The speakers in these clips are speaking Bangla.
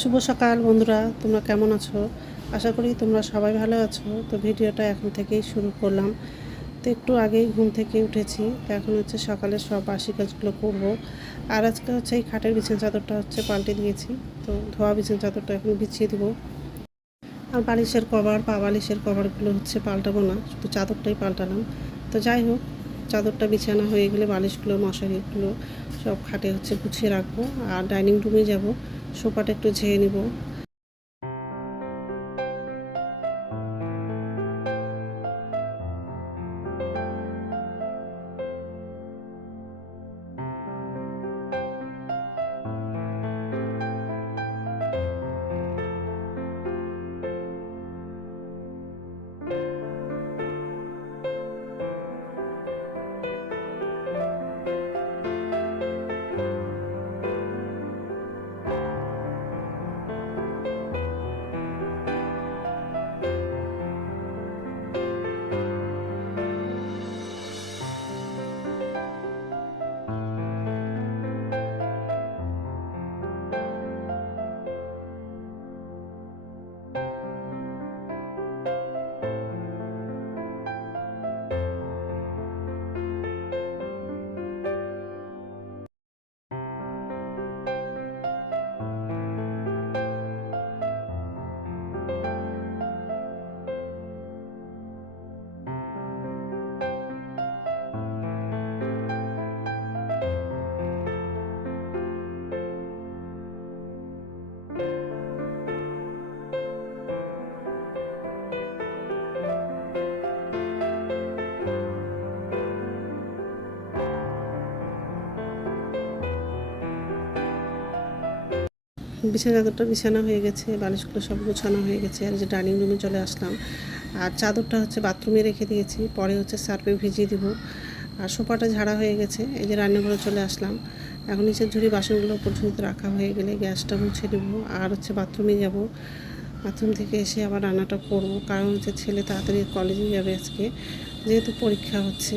শুভ সকাল বন্ধুরা, তোমরা কেমন আছো? আশা করি তোমরা সবাই ভালো আছো। তো ভিডিওটা এখন থেকেই শুরু করলাম। তো একটু আগেই ঘুম থেকে উঠেছি। তো এখন হচ্ছে সকালে সব বাসি কাজগুলো করব। আর আজকে হচ্ছে এই খাটের বিছানা চাদরটা হচ্ছে পাল্টে দিয়েছি। তো ধোয়া বিছানা চাদরটা এখন বিছিয়ে দেবো। আর বালিশের কভার, পা বালিশের কভারগুলো হচ্ছে পাল্টাবো না। শুধু চাদরটাই পাল্টালাম। তো যাই হোক, চাদরটা বিছানা হয়ে গেলে বালিশগুলো, মশারিগুলো সব খাটে হচ্ছে গুছিয়ে রাখব। আর ডাইনিং রুমে যাব। সোফাটা একটু ঝেয়ে নিব। বিছানা চাদরটা বিছানা হয়ে গেছে, বালিশগুলো সব গোছানো হয়ে গেছে। আর যে ডাইনিং রুমে চলে আসলাম। আর চাদরটা হচ্ছে বাথরুমে রেখে দিয়েছি, পরে হচ্ছে সার্ফে ভিজিয়ে দিব। আর সোফাটা ঝাড়া হয়ে গেছে, এই যে রান্নাঘরে চলে আসলাম। এখন নিচের ঝুড়ি বাসনগুলো পর্যন্ত রাখা হয়ে গেলে গ্যাসটা মুছে দেবো, আর হচ্ছে বাথরুমে যাব। বাথরুম থেকে এসে আবার রান্নাটা করব, কারণ হচ্ছে ছেলে তাড়াতাড়ি কলেজে যাবে আজকে, যেহেতু পরীক্ষা হচ্ছে।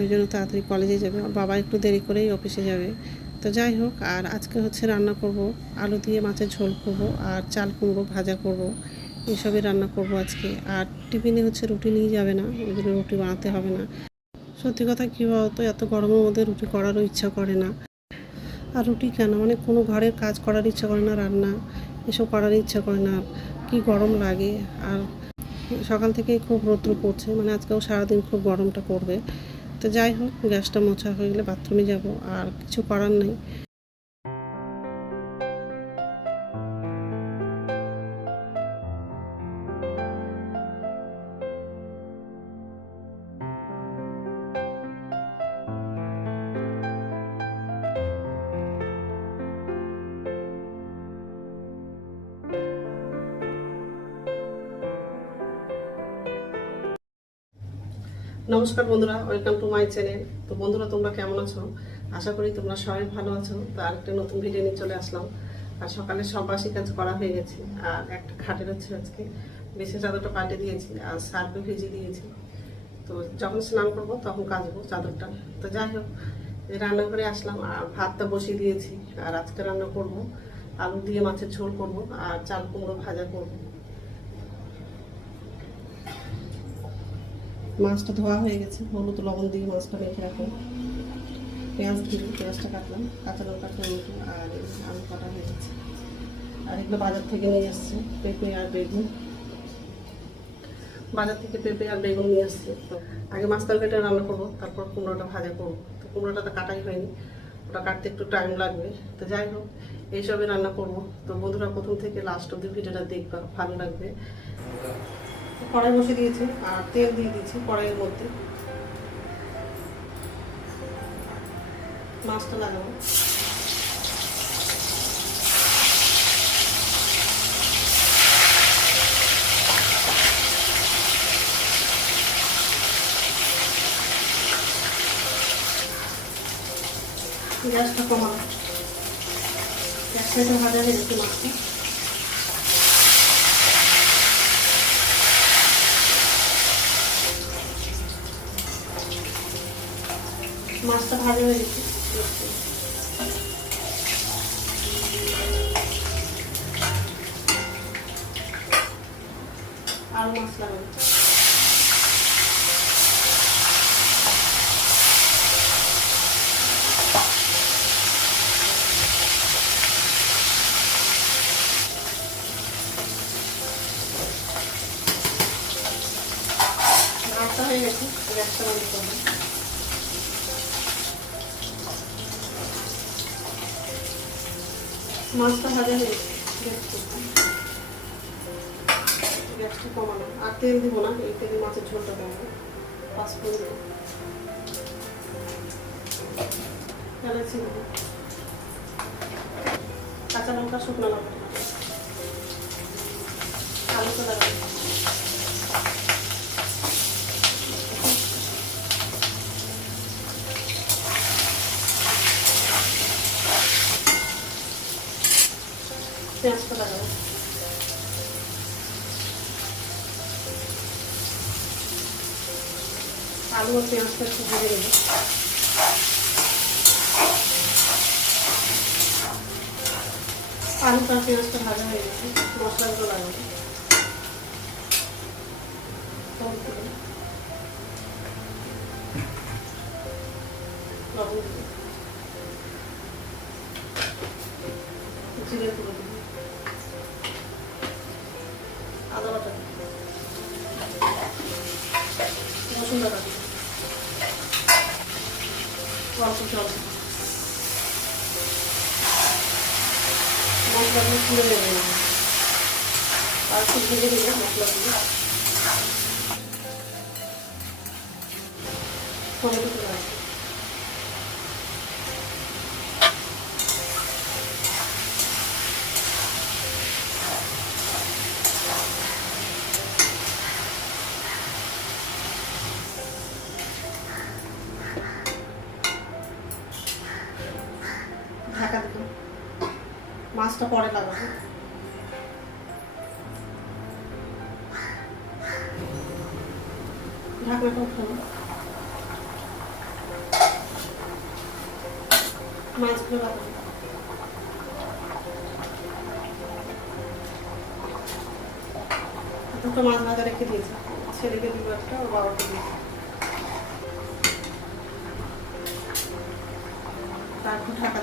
ওই জন্য তাড়াতাড়ি কলেজে যাবে বাবা একটু দেরি করেই অফিসে যাবে। তো যাই হোক, আর আজকে হচ্ছে রান্না করব আলু দিয়ে মাছের ঝোল করব আর চাল কুমড়ো ভাজা করব। এসবই রান্না করব আজকে। আর টিফিনে হচ্ছে রুটি নিয়ে যাবে না, ওই জন্য রুটি বানাতে হবে না। সত্যি কথা কী বলতো, এত গরমের মধ্যে রুটি করারও ইচ্ছা করে না। আর রুটি কেন? মানে কোনো ঘরের কাজ করার ইচ্ছা করে না, রান্না। এসব করার ইচ্ছা করে না। কি গরম লাগে। আর সকাল থেকেই খুব রৌদ্র পড়ছে। মানে আজকেও সারাদিন খুব গরমটা পড়বে। তো যাই হোক গ্যাসটা মোছা হয়ে গেলে বাথরুমে যাব আর কিছু করার নেই। নমস্কার বন্ধুরা ওয়েলকাম টু মাই চ্যানেল তো বন্ধুরা, তোমরা কেমন আছো? আশা করি তোমরা সবাই ভালো আছো। তো আরেকটা নতুন ভিডিও নিয়ে চলে আসলাম। আর সকালে সব বাসি কাজ করা হয়ে গেছে। আর একটা খাটের হচ্ছে আজকে। বেশি চাদরটা পাল্টে দিয়েছি আর সার্ফে ভেজে দিয়েছি। তো যখন স্নান করব, তখন কাচবো চাদরটা। তো যাই হোক রান্না করে আসলাম আর ভাতটা বসিয়ে দিয়েছি। আর আজকে রান্না করব আলু দিয়ে মাছের ঝোল করব আর চাল কুমড়ো ভাজা করব। মাছটা ধোয়া হয়ে গেছে, হলুদ লবণ দিয়ে মাছটা রেখে রাখো পেঁয়াজ দিয়ে পেঁয়াজটা কাটলাম, কাঁচা লঙ্কা, টমেটো আর আলু কাটা হয়ে গেছে। আর এগুলো বাজার থেকে নিয়ে এসছে পেঁপে আর বেগুন। বাজার থেকে পেঁপে আর বেগুন নিয়ে আসছে। তো আগে মাছ তরকারিটা রান্না করব, তারপর কুমড়োটা ভাজা করব। তো কুমড়োটা তো কাটাই হয়নি, ওটা কাটতে একটু টাইম লাগবে। তো যাই হোক, এইসবে রান্না করব। তো বন্ধুরা, প্রথম থেকে লাস্ট অব্দি ভিডিওটা দেখবা, ভালো লাগবে। কড়াই বসে দিয়েছি আর তেল দিয়ে দিয়েছি কড়াইয়ের মধ্যে। মাছটা লাগাবো। গ্যাসটা কমানো সাইডে ভাজা হয়ে গেছে মাছটা। মাছটা ভাজা হয়ে গেছে। আর হয়ে গেছে গ্যাসটা বন্ধ করব। মাছটা ভাজা হয়ে গ্যাসটা কমানো আর তেল দিব না, এই তেলে মাছের ঝোলটা দেবো পাঁচফোড়ন দেবো। এলাচি দেবো কাঁচা লঙ্কা, শুকনো লঙ্কা। আলু তো লাগাবো। লাগাবো আলু আর পেঁয়াজটা একটু ভেজে দেবো আলুটা আর পেঁয়াজটা ভাজা হয়ে গেছে মশলাগুলো লাগাবো লবণ জিরে তুলে মশলাগুলো তুলে দেবো না আর একটু ভেজে দেবো মশলাগুলো টমেটো মাছটা পরে লাগাবো দুটো মাছ ভাজা রেখে দিয়েছি? ছেলেকে দিব একটা বাবাকে তারপর ঢাকা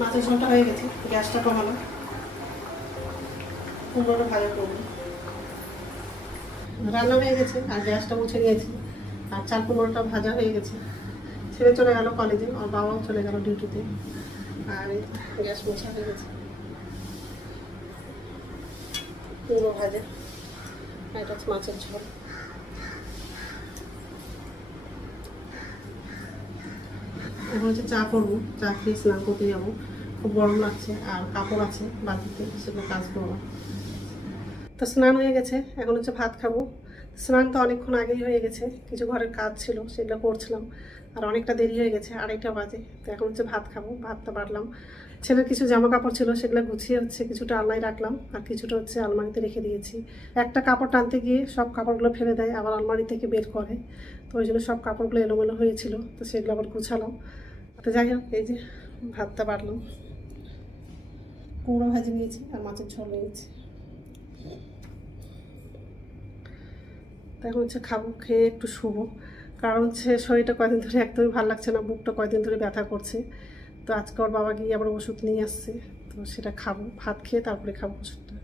মাছের ঝোলটা হয়ে গেছে, গ্যাসটা কমানো। কুমড়োটা ভাজা করব। রান্না হয়ে গেছে, আর গ্যাসটা মুছে নিয়েছি। আর চাল কুমড়োটা ভাজা হয়ে গেছে। ছেলে চলে গেল কলেজে আর বাবাও চলে গেল ডিউটিতে আর গ্যাস মোছা হয়ে গেছে। কুমড়ো ভাজা। আর এটা হচ্ছে মাছের ঝোল। এখন হচ্ছে চা করব, চা খেয়ে স্নান করতে যাব। খুব গরম লাগছে আর কাপড় আছে বালতিতে সেগুলো কাজ করব। তো স্নান হয়ে গেছে, এখন হচ্ছে ভাত খাব। স্নান তো অনেকক্ষণ আগেই হয়ে গেছে, কিছু ঘরের কাজ ছিল, সেগুলো করছিলাম। আর অনেকটা দেরি হয়ে গেছে, আড়াইটা বাজে, তো এখন হচ্ছে ভাত খাব, ভাতটা বাড়লাম। ছেলের কিছু জামা কাপড় ছিল, সেগুলো গুছিয়ে হচ্ছে কিছুটা আলনায় রাখলাম, আর কিছুটা হচ্ছে আলমারিতে রেখে দিয়েছি। একটা কাপড় টানতে গিয়ে সব কাপড়গুলো ফেলে দেয়, আবার আলমারি থেকে বের করে। তো ওই জন্য সব কাপড়গুলো এলোমেলো হয়েছিল, তো সেগুলো আবার গুছালাম। তো যাই হোক, এই যে ভাতটা বাড়লাম। কুমড়ো ভাজি নিয়েছি আর মাছের ঝোল নিয়েছি। তো এখন হচ্ছে খাব, খেয়ে একটু শুবো। কারণ হচ্ছে শরীরটা কয়দিন ধরে একদমই ভালো লাগছে না, বুকটা কয়দিন ধরে ব্যথা করছে। তো আজকে ওর বাবা গিয়ে আবার ওষুধ নিয়ে আসছে, তো সেটা খাব। ভাত খেয়ে তারপরে খাব ওষুধটা।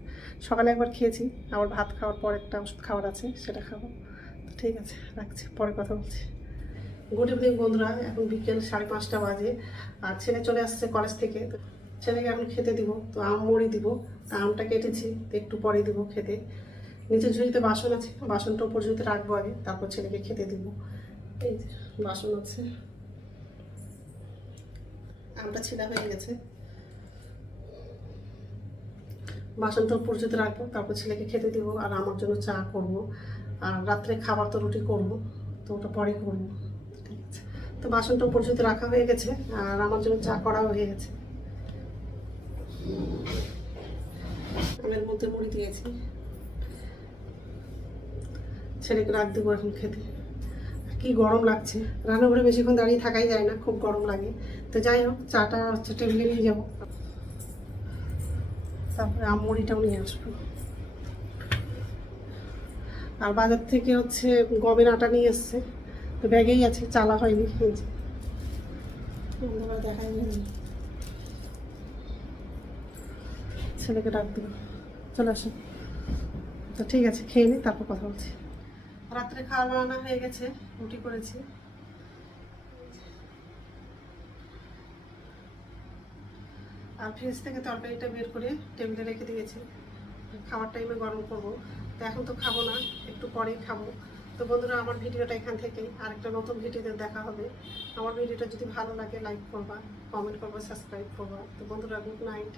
সকালে একবার খেয়েছি, আবার ভাত খাওয়ার পর একটা ওষুধ খাওয়ার আছে, সেটা খাব। তো ঠিক আছে, রাখছি, পরে কথা বলছি। গুড ইভিনিং বন্ধুরা, এখন বিকেল সাড়ে পাঁচটা বাজে, আর ছেলে চলে আসছে কলেজ থেকে। ছেলেকে আমি খেতে দিব, তো আম মুড়ি দিব তা আমটা কেটেছি একটু পরে দিব খেতে। নিচে ঝুড়িতে বাসন আছে, বাসনটা উপর ঝুড়িতে রাখব আগে, তারপর ছেলেকে খেতে দিব। এই যে, বাসন আছে। আমটা ছিঁড়া হয়ে গেছে। বাসনটা উপর ঝুড়িতে রাখব, তারপর ছেলেকে খেতে দিব, আর আমার জন্য চা করব। আর রাত্রে খাবার তো রুটি করব, তো ওটা পরে করব। ঠিক আছে। তো বাসনটা উপর ঝুড়িতে রাখা হয়ে গেছে, আর আমার জন্য চা করাও হয়ে গেছে। আমের মধ্যে মুড়ি দিয়েছি ছেলেকে রাখ দেবো এখন খেতে। কি গরম লাগছে। রান্নাঘরে বেশিক্ষণ দাঁড়িয়ে থাকাই যায় না, খুব গরম লাগে। তো যাই হোক, চাটা হচ্ছে টেবিলে নিয়ে যাব। তারপরে আমুড়িটাও নিয়ে আসব। আর বাজার থেকে হচ্ছে গমের আটা নিয়ে এসছে। তো ব্যাগেই আছে, চালা হয়নি যায়নি ছেলেকে ডাক দেবো। চলে আসো তো ঠিক আছে, খেয়ে নিই, তারপর কথা বলছি। রাত্রে খাওয়া বানানো হয়ে গেছে, রুটি করেছি। আর ফ্রিজ থেকে তরকারিটা বের করে টেবিলে রেখে দিয়েছি। খাবার টাইমে গরম করব। তো এখন তো খাব না, একটু পরেই খাব। তো বন্ধুরা, আমার ভিডিওটা এখান থেকেই। আরেকটা নতুন ভিডিওতে দেখা হবে। আমার ভিডিওটা যদি ভালো লাগে লাইক করবা কমেন্ট করবা সাবস্ক্রাইব করবা। তো বন্ধুরা গুড নাইট